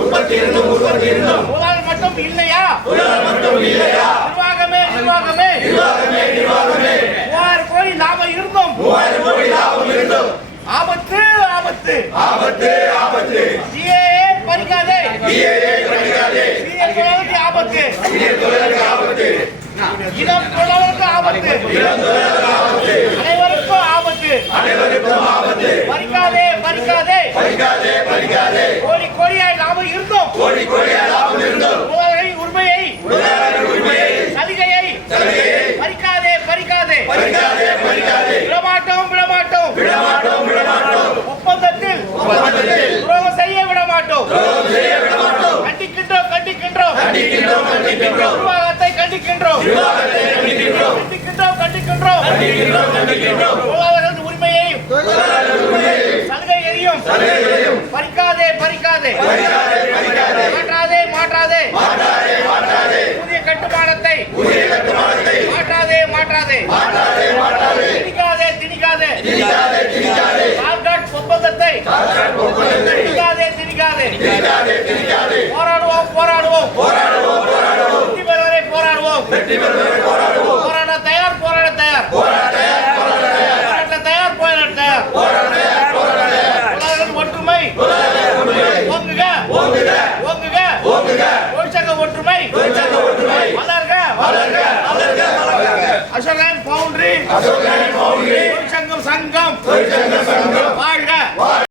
உற்பத்தி இருந்தும் முதலாளி மட்டும் இல்லையா? நிர்வாகமே மூவாயிரம் கோடி லாபம் இருந்தும் ஆபத்து சிஏஏ பறிக்காதே ஆபத்து இளம் தொழிலாளருக்கு ஆபத்து அனைவருக்கும் ஆபத்து பறிக்காதே கோடியாய் லாபம் இருந்தும் முதலாளிகளின் உரிமையை சலுகையை பறிக்காதே விடமாட்டோம் ஒப்பந்தத்தில் துரோகம் செய்ய விடமாட்டோம் கண்டிக்கின்றோம் நிர்வாகத்தை கண்டிக்கின்றோம் பொருளாதார உரிமையை சலுகையையும் பறிக்காதே மாற்றாதே புதிய கட்டுமானத்தை மாற்றாதே திணிக்காதே கார்காட் ஒப்பந்தத்தை திணிக்காதே போராடுவோம் வெற்றி பெறுவரை போராடுவோம்